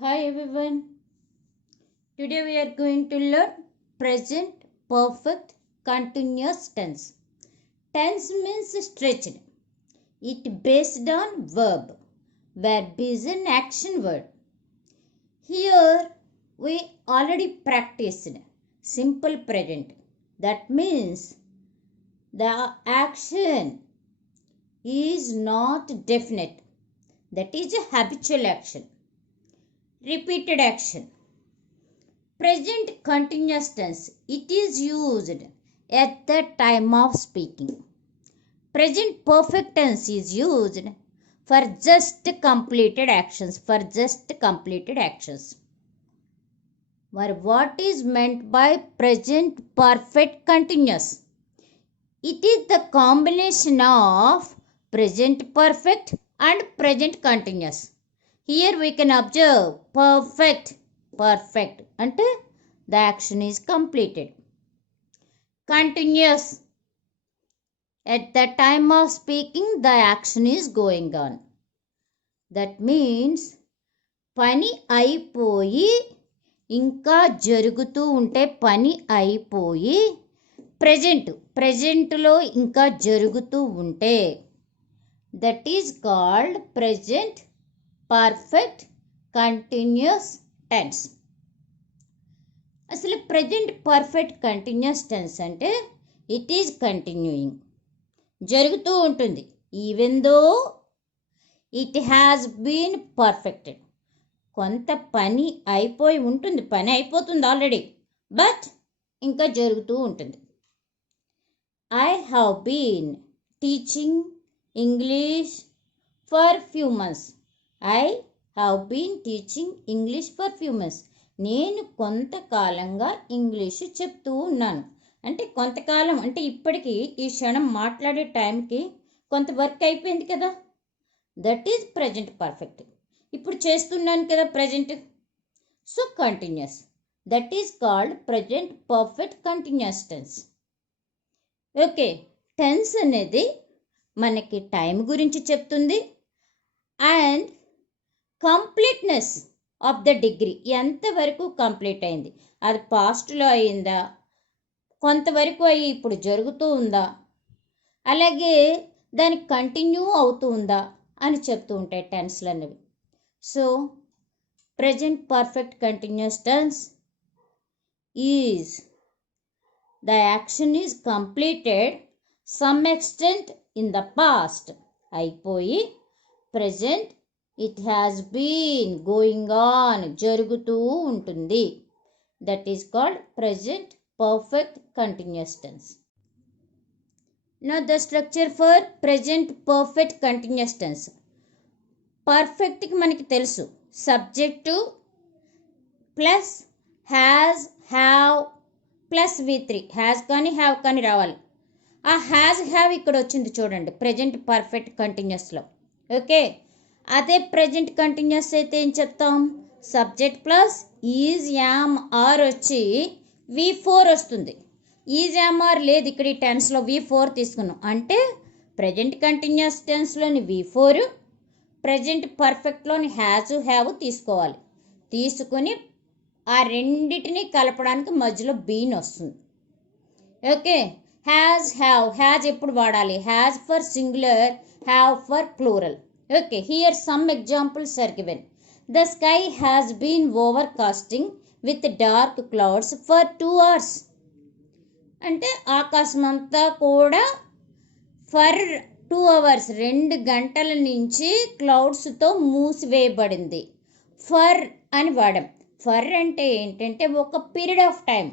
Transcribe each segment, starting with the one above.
Hi everyone. Today we are going to learn present perfect continuous tense. Tense means stretched. It based on verb. Verb is an action word. Here we already practiced simple present. That means the action is not definite. That is a habitual action. Repeated action. Present continuous tense. It is used at the time of speaking. Present perfect tense is used for just completed actions. What is meant by present perfect continuous? It is the combination of present perfect and present continuous. Here we can observe perfect అంటే the action is completed. Continuous, at the time of speaking the action is going on. That means పని అయిపోయి ఇంకా జరుగుతూ ఉంటే పని అయిపోయి ప్రెజెంట్లో ఇంకా జరుగుతూ ఉంటే that is called present perfect continuous tense. అసలు ప్రెజెంట్ పర్ఫెక్ట్ కంటిన్యూస్ టెన్స్ అంటే ఇట్ ఈజ్ కంటిన్యూయింగ్, జరుగుతూ ఉంటుంది. Even though it has been perfected, కొంత పని అయిపోయి ఉంటుంది, పని అయిపోతుంది ఆల్రెడీ, బట్ ఇంకా జరుగుతూ ఉంటుంది. I have been teaching English for few months. I have been teaching English for few months. నేను కొంతకాలంగా ఇంగ్లీషు చెప్తూ ఉన్నాను. అంటే కొంతకాలం అంటే ఇప్పటికీ ఈ క్షణం మాట్లాడే టైంకి కొంత వర్క్ అయిపోయింది కదా, దట్ ఈజ్ ప్రజెంట్ పర్ఫెక్ట్. ఇప్పుడు చేస్తున్నాను కదా present, so continuous. That is called present perfect continuous tense. Okay, tense అనేది మనకి టైం గురించి చెప్తుంది and completeness of the degree, ఎంతవరకు కంప్లీట్ అయింది, అది పాస్ట్లో అయిందా, కొంతవరకు అయ్యి ఇప్పుడు జరుగుతూ ఉందా, అలాగే దానికి కంటిన్యూ అవుతూ ఉందా అని చెప్తూ ఉంటాయి టెన్స్లు అనేవి. So present perfect continuous tense is the action is completed some extent in the past, అయిపోయి present it has been going on, జరుగుతూ ఉంటుంది. That is called present perfect continuous tense. Now the structure for present perfect continuous tense. పర్ఫెక్ట్కి మనకి తెలుసు, subject plus has have plus V3, has కానీ have కానీ రావాలి. ఆ హ్యాజ్ హ్యావ్ ఇక్కడ వచ్చింది చూడండి ప్రజెంట్ పర్ఫెక్ట్ కంటిన్యూస్లో. ఓకే, అదే ప్రజెంట్ కంటిన్యూస్ అయితే ఏం చెప్తాం, subject plus is am are వచ్చి V4 వస్తుంది. ఈజ్ యామ్ ఆర్ లేదు ఇక్కడ ఈ టెన్స్లో, V4 తీసుకున్నాం అంటే ప్రజెంట్ కంటిన్యూస్ టెన్స్లోని V4, ప్రజెంట్ పర్ఫెక్ట్లోని హ్యాజ్ హ్యావ్ తీసుకోవాలి. తీసుకుని ఆ రెండింటిని కలపడానికి మధ్యలో బీన్ వస్తుంది. ఓకే, హ్యాజ్ హ్యావ్, హ్యాజ్ ఎప్పుడు వాడాలి, has for singular, have for plural. Okay, here some examples are given. The sky has been overcasting with dark clouds for 2 hours. అంటే ఆకాశం అంతా కూడా ఫర్ 2 hours 2 గంటల నుంచి క్లౌడ్స్తో మూసివేయబడింది. ఫర్ అని వాడాం. ఫర్ అంటే ఏంటంటే ఒక పీరియడ్ ఆఫ్ టైం,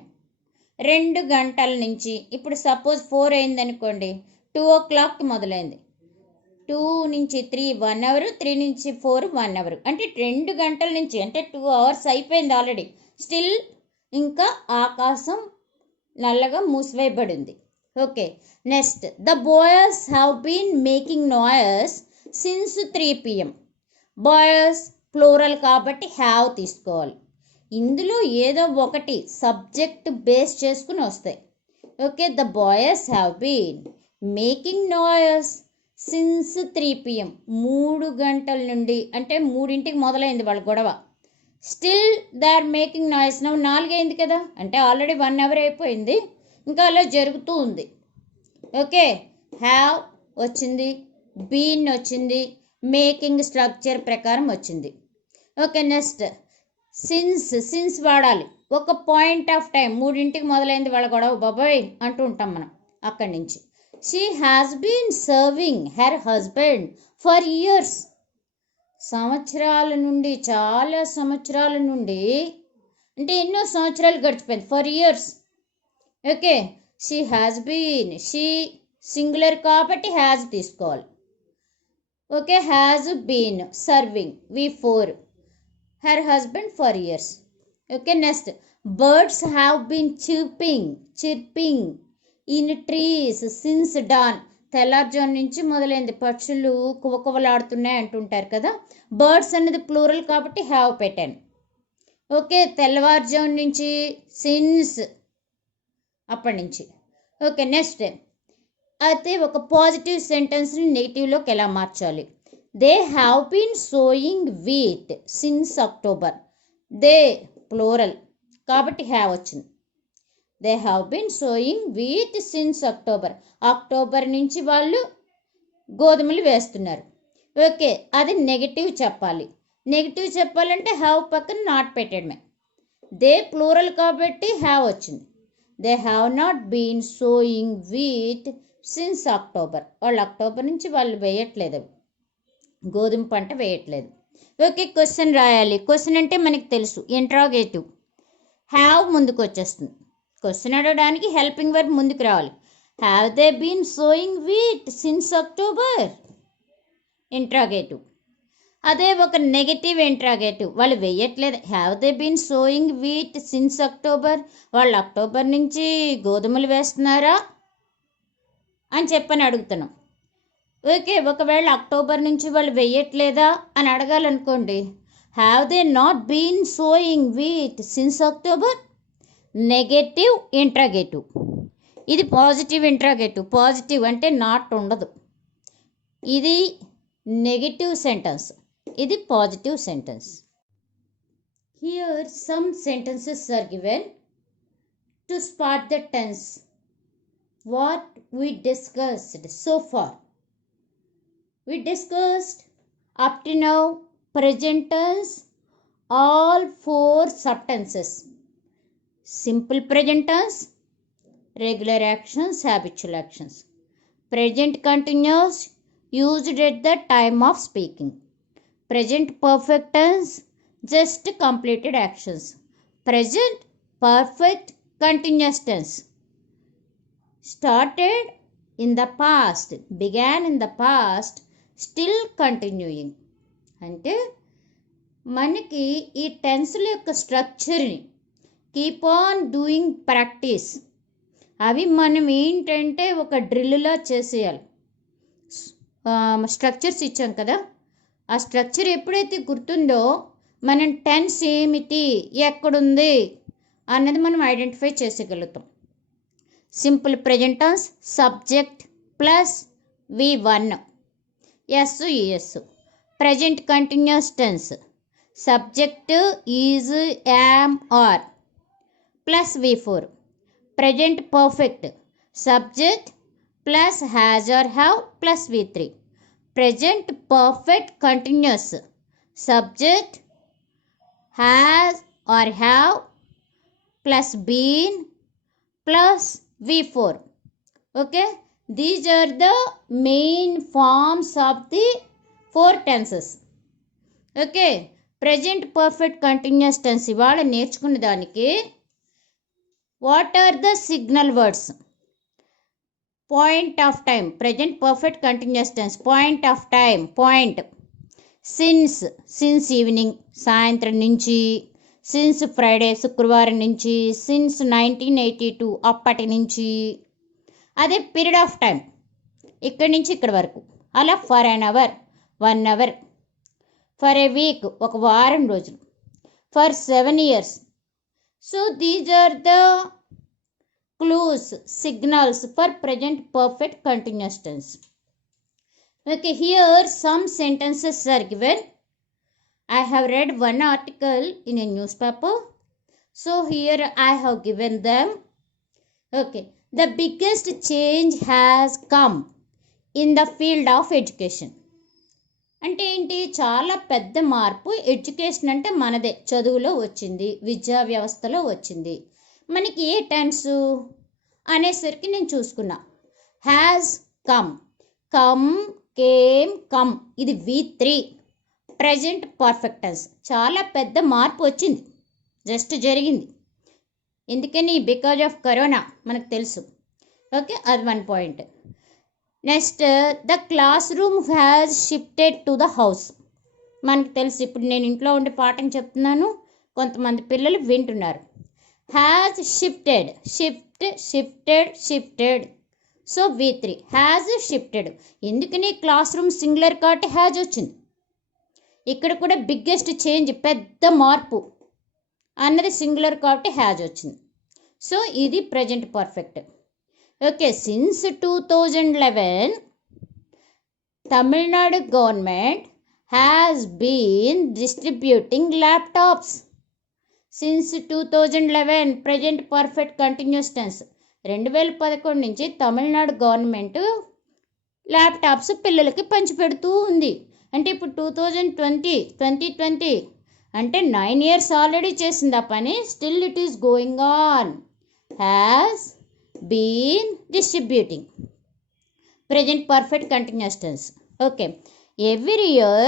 2 గంటల నుంచి. ఇప్పుడు సపోజ్ 4 అయిందనుకోండి, 2 o'clock మొదలైంది, 2 నుంచి 3 1 hour, 3 నుంచి 4 1 hour, అంటే 2 గంటల నుంచి, అంటే 2 hours అయిపోయింది ఆల్రెడీ. స్టిల్ ఇంకా ఆకాశం నల్లగా మూసివేయబడింది. Okay, next the boys have been making noise since 3 PM. Boys plural కాబట్టి హ్యావ్ తీసుకోవాలి. ఇందులో ఏదో ఒకటి సబ్జెక్ట్ బేస్ చేసుకుని వస్తాయి. Okay, the boys have been making noise since 3 PM, 3 గంటల నుండి, అంటే 3ంటికి మొదలైంది వాళ్ళ గొడవ. Still they are making noise. నవ్వు 4 అయింది కదా, అంటే ఆల్రెడీ 1 అవర్ అయిపోయింది, ఇంకా అలా జరుగుతూ ఉంది. ఓకే, హ్యావ్ వచ్చింది, బీన్ వచ్చింది, మేకింగ్ స్ట్రక్చర్ ప్రకారం వచ్చింది. ఓకే, నెక్స్ట్ సిన్స్ వాడాలి. ఒక పాయింట్ ఆఫ్ టైం, 3ంటికి మొదలైంది వాళ్ళ గొడవ, బాబాయ్ అంటూ ఉంటాం మనం. అక్కడి నుంచి she has been serving her husband for years. సంవత్సరాల నుండి, చాలా సంవత్సరాల నుండి, అంటే ఎన్నో సంవత్సరాలు గడిచిపోయింది. For years. Okay, she has been, she singular కాబట్టి హ్యాజ్ తీసుకోవాలి. Okay, has been serving V4 her husband for years. Okay, next birds have been chirping in trees since dawn. తెల్లారుజాము నుంచి మొదలైంది, పక్షులు కువకువలాడుతున్నాయి అంటుంటారు కదా. బర్డ్స్ అనేది ప్లూరల్ కాబట్టి హ్యావ్ పెట్టాను. ఓకే, తెల్లవారుజాము నుంచి, సిన్స్ అప్పటి నుంచి. ఓకే, నెక్స్ట్ అయితే ఒక పాజిటివ్ సెంటెన్స్ని నెగిటివ్లోకి ఎలా మార్చాలి? They have been sowing wheat since October. They plural కాబట్టి హ్యావ్ వచ్చింది. They have been sowing wheat since October. October నుంచి వాళ్ళు గోధుమలు వేస్తున్నారు. ఓకే, అది నెగిటివ్ చెప్పాలి. నెగిటివ్ చెప్పాలంటే హ్యావ్ పక్కన నాట్ పెట్టడమే. దే ప్లూరల్ కాబట్టి హ్యావ్ వచ్చింది. They have not been sowing wheat since October. వాళ్ళు అక్టోబర్ నుంచి వాళ్ళు వేయట్లేదు, అవి గోధుమ పంట వేయట్లేదు. ఓకే, క్వశ్చన్ రాయాలి. క్వశ్చన్ అంటే మనకి తెలుసు, ఇంట్రాగేటివ్. హ్యావ్ ముందుకు వచ్చేస్తుంది. క్వశ్చన్ అడగడానికి హెల్పింగ్ వర్బ్ ముందుకు రావాలి. Have they been sowing wheat since October, interrogative. అదే ఒక నెగటివ్ ఇంట్రాగేటివ్, వాళ్ళు వేయట్లేదు. Have they been sowing wheat since October, వాళ్ళు అక్టోబర్ నుంచి గోధుమలు వేస్తున్నారా అని చెప్పని అడుగుతున్నాం. ఓకే, ఒకవేళ అక్టోబర్ నుంచి వాళ్ళు వేయట్లేదా అని అడగాలనుకోండి, have they not been sowing wheat since October, negative interrogative. ఇది పాజిటివ్ ఇంట్రాగేటివ్. పాజిటివ్ అంటే నాట్ ఉండదు. ఇది నెగటివ్ సెంటెన్స్, ఇది positive sentence. Here some sentences are given to spot the tense what we discussed so far. We discussed up to now present tense, all 4 subtenses: simple present tense, regular actions, habitual actions, present continuous used at the time of speaking, present perfect tense just completed actions, present perfect continuous tense started in the past, began in the past, still continuing. అంటే మనకి ఈ టెన్స్ల యొక్క స్ట్రక్చర్ని keep on doing practice, అవి మనం ఏంటంటే ఒక డ్రిల్లా చేసేయాలి. Structures ఇచ్చాం కదా, ఆ స్ట్రక్చర్ ఎప్పుడైతే గుర్తుందో మనం టెన్స్ ఏమిటి, ఎక్కడుంది అన్నది మనం ఐడెంటిఫై చేసేయగలుగుతాం. Simple present tense subject plus V1 S ES. Present continuous tense subject is, am, are plus V4. Present perfect subject plus has or have plus V3. Present perfect continuous subject has or have plus been plus V4. Okay, these are the main forms of the 4 tenses. Okay, present perfect continuous tense ఇవాళ నేర్చుకున్న దానికి what are the signal words? Point of time, present perfect continuous tense, point of time, point. since evening, సాయంత్రం నుంచి, since Friday శుక్రవారం నుంచి, since 1982 అప్పటి నుంచి. అదే పీరియడ్ ఆఫ్ టైం ఇక్కడి నుంచి ఇక్కడ వరకు. అలా for an hour 1 hour, for a week ఒక వారం రోజులు, for 7 years. So these are the clues, signals for present perfect continuous tense. Okay, here some sentences are given. I have read one article in a newspaper. So here I have given them. Okay. The biggest change has come in the field of education. అంటే ఏంటి, చాలా పెద్ద మార్పు education అంటే మనదే, చదువులో వచ్చింది, విద్యా వ్యవస్థలో వచ్చింది. మనకి ఏ టెన్స్ అనేసరికి నేను చూసుకున్నా. Has come, come, came, come, ఇది V3 ప్రజెంట్ పర్ఫెక్ట్ టెన్స్. చాలా పెద్ద మార్పు వచ్చింది, జస్ట్ జరిగింది. ఎందుకని, బికాజ్ ఆఫ్ కరోనా, మనకు తెలుసు. ఓకే, అది 1 point. Next, the class room has shifted to the house. మనకు తెలుసు, ఇప్పుడు నేను ఇంట్లో ఉండి పాఠం చెప్తున్నాను, కొంతమంది పిల్లలు వింటున్నారు. Has shifted, shifted. So V3 has shifted. ఎందుకని, క్లాస్ రూమ్ సింగులర్ కాబట్టి హ్యాజ్ వచ్చింది. ఇక్కడ కూడా బిగ్గెస్ట్ చేంజ్, పెద్ద మార్పు అన్నది సింగులర్ కాబట్టి హ్యాజ్ వచ్చింది. సో ఇది present perfect. Okay, since 2011 Tamil Nadu government has been distributing laptops. Since 2011 present perfect continuous tense. 2011 నుంచి తమిళనాడు గవర్నమెంట్ ల్యాప్టాప్స్ పిల్లలకి పంచిపెడుతూ ఉంది. అంటే ఇప్పుడు 2020 అంటే 9 years ఆల్రెడీ చేసింది ఆ పని. Still it is going on. Has been distributing present perfect continuous tense. Okay, every year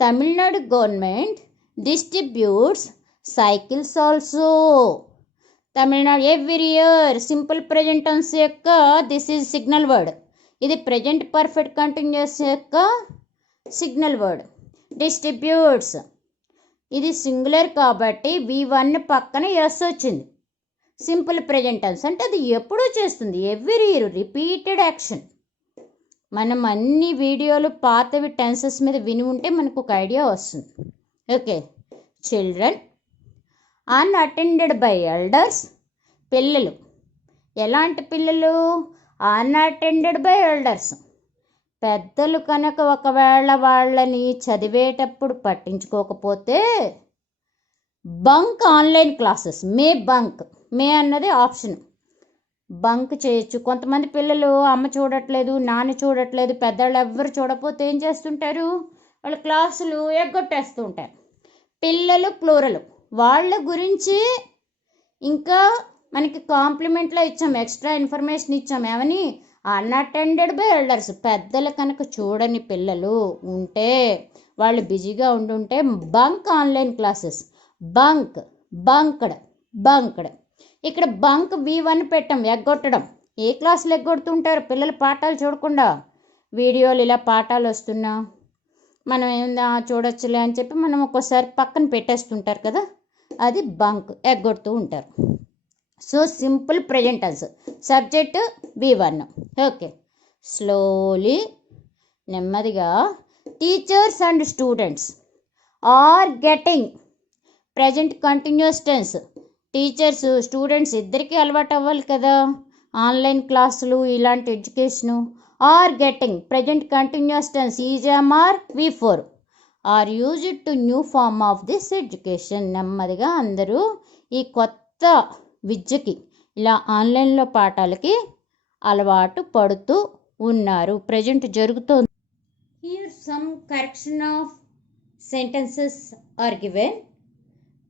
Tamil Nadu government distributes cycles also. Tamil Nadu every year simple present tense yokka this is signal word. Idi present perfect continuous yokka signal word. Distributes ఇది singular కాబట్టి V1 పక్కన yes వచ్చింది. Simple present tense అంటే అది ఎప్పుడూ చేస్తుంది, every year repeated action. మనం అన్ని వీడియోలు పాతవి టెన్సెస్ మీద విని ఉంటే మనకు ఒక ఐడియా వస్తుంది. Okay, children unattended by elders. పిల్లలు, ఎలాంటి పిల్లలు, అన్అటెండెడ్ బై ఎల్డర్స్. పెద్దలు కనుక ఒకవేళ వాళ్ళని చదివేటప్పుడు పట్టించుకోకపోతే బంక్ ఆన్లైన్ క్లాసెస్, మే అన్నది ఆప్షన్, బంక్ చేయొచ్చు. కొంతమంది పిల్లలు అమ్మ చూడట్లేదు, నాన్న చూడట్లేదు, పెద్దవాళ్ళు ఎవ్వరు చూడకపోతే ఏం చేస్తుంటారు, వాళ్ళ క్లాసులు ఎగ్గొట్టేస్తూ ఉంటారు. పిల్లలు ప్లూరలు, వాళ్ళ గురించి ఇంకా మనకి కాంప్లిమెంట్లో ఇచ్చాం, ఎక్స్ట్రా ఇన్ఫర్మేషన్ ఇచ్చాం. ఏమని, అన్అటెండెడ్ బై ఎల్డర్స్. పెద్దలు కనుక చూడని పిల్లలు ఉంటే, వాళ్ళు బిజీగా ఉండుంటే బంక్ ఆన్లైన్ క్లాసెస్. బంక్డ్. ఇక్కడ బంక్ V1 పెట్టాం, ఎగ్గొట్టడం. ఏ క్లాసులు ఎగ్గొడుతుంటారు పిల్లలు పాఠాలు చూడకుండా? వీడియోలు ఇలా పాఠాలు వస్తున్నా మనం ఏమైనా చూడొచ్చులే అని చెప్పి మనం ఒక్కోసారి పక్కన పెట్టేస్తుంటారు కదా, అది బంక్, ఎగ్గొడుతూ ఉంటారు. So simple present tense, subject V1. Okay, slowly, నెమ్మదిగా. Teachers and students are getting present continuous tense. Teachers students ఇద్దరికీ అలవాటు అవ్వాలి కదా ఆన్లైన్ క్లాసులు, ఇలాంటి education. Are getting present continuous tense, is am are V4 are used to new form of this education. నెమ్మదిగా అందరూ ఈ కొత్త విద్యకి, ఇలా ఆన్లైన్లో పాఠాలకి అలవాటు పడుతూ ఉన్నారు, ప్రజెంట్ జరుగుతోంది. Here some correction of sentences are given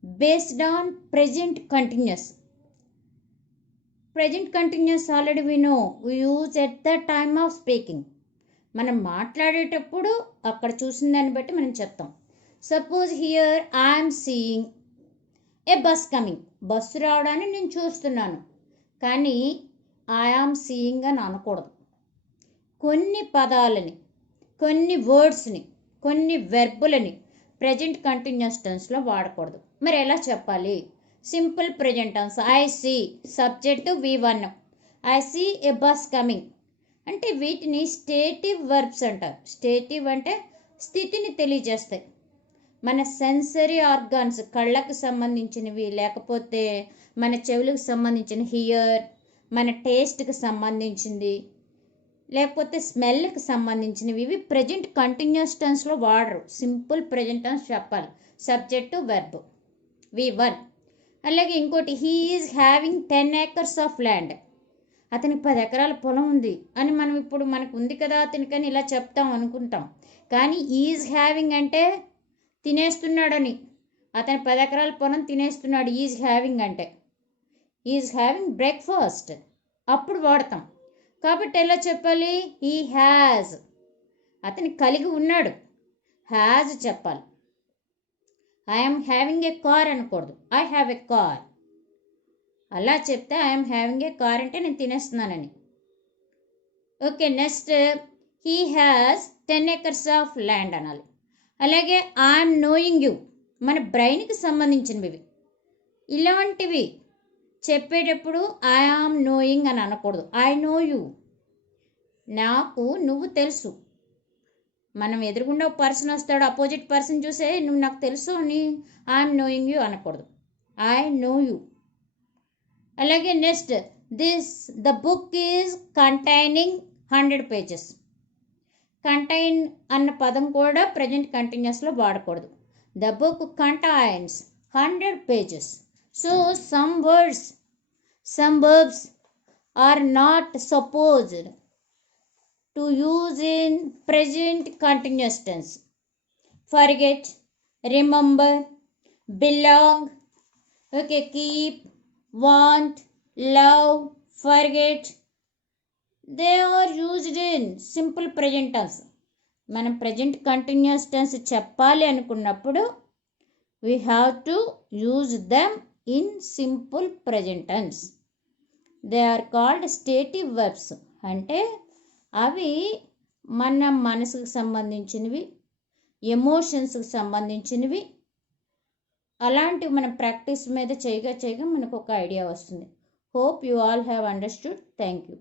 based on present continuous. Present continuous already we know, we use at the time of speaking. మనం మాట్లాడేటప్పుడు అక్కడ చూసిన దాన్ని బట్టి మనం చెప్తాం. Suppose here I'm seeing A bus coming. Bus రావడాన్ని నేను చూస్తున్నాను, కానీ ఐఆమ్ సీయింగ్ అని అనకూడదు. కొన్ని పదాలని, కొన్ని వర్డ్స్ని, కొన్ని వెర్బులని ప్రజెంట్ కంటిన్యూస్ టెన్స్లో వాడకూడదు. మరి ఎలా చెప్పాలి? Simple present tense. I see, subject V1. I see a bus coming అంటే వీటిని స్టేటివ్ వర్బ్స్ అంటారు. స్టేటివ్ అంటే స్థితిని తెలియజేస్తాయి. మన సెన్సరీ ఆర్గాన్స్, కళ్ళకు సంబంధించినవి, లేకపోతే మన చెవులకు సంబంధించిన హియర్, మన టేస్ట్కి సంబంధించింది, లేకపోతే స్మెల్కి సంబంధించినవి. ఇవి ప్రజెంట్ కంటిన్యూస్ టెన్స్లో వాడరు. సింపుల్ ప్రజెంట్ టెన్స్ చెప్పాలి. Subject verb V1. అలాగే ఇంకోటి he is having 10 acres of land. అతనికి 10 ఎకరాల పొలం ఉంది అని మనం ఇప్పుడు మనకు ఉంది కదా అతనికని ఇలా చెప్తాం అనుకుంటాం. కానీ ఈజ్ హ్యావింగ్ అంటే తినేస్తున్నాడని. అతని 10 ఎకరాల పొలం తినేస్తున్నాడు ఈజ్ హ్యావింగ్ అంటే. ఈజ్ హ్యావింగ్ బ్రేక్ఫాస్ట్ అప్పుడు వాడతాం. కాబట్టి ఎలా చెప్పాలి? హీ హ్యాజ్, అతని కలిగి ఉన్నాడు, హ్యాజ్ చెప్పాలి. ఐఎమ్ హ్యావింగ్ ఏ కార్ అనకూడదు, ఐ హ్యావ్ ఎ కార్. అలా చెప్తే ఐఎమ్ హ్యావింగ్ ఏ కార్ అంటే నేను తినేస్తున్నానని. Okay, next he has 10 acres of land అనాలి. అలాగే ఐఎమ్ నోయింగ్ యూ, మన బ్రెయిన్కి సంబంధించినవి. ఇలాంటివి చెప్పేటప్పుడు ఐ ఆమ్ నోయింగ్ అని అనకూడదు, ఐ నో యూ, నాకు నువ్వు తెలుసు. మనం ఎదురుగుండా ఒక పర్సన్ వస్తాడు, అపోజిట్ పర్సన్ చూసే నువ్వు నాకు తెలుసు అని ఐఎమ్ నోయింగ్ యూ అనకూడదు, ఐ నో యూ. అలాగే next the book is containing 100 pages. Contain అన్న పదం కూడా ప్రజెంట్ కంటిన్యూస్లో వాడకూడదు. The book contains 100 pages. So some words, some verbs are not supposed to use in present continuous tense. Forget, remember, belong, okay, keep, want, love, forget. They are used in simple present tense. మనం present continuous tense చెప్పాలి అనుకున్నప్పుడు we have to use them in simple present tense. They are called stative verbs. అంటే అవి మన మనసుకు సంబంధించినవి, ఎమోషన్స్కి సంబంధించినవి. అలాంటివి మనం ప్రాక్టీస్ మీద చేయగా మనకు ఒక ఐడియా వస్తుంది. Hope you all have understood. Thank you.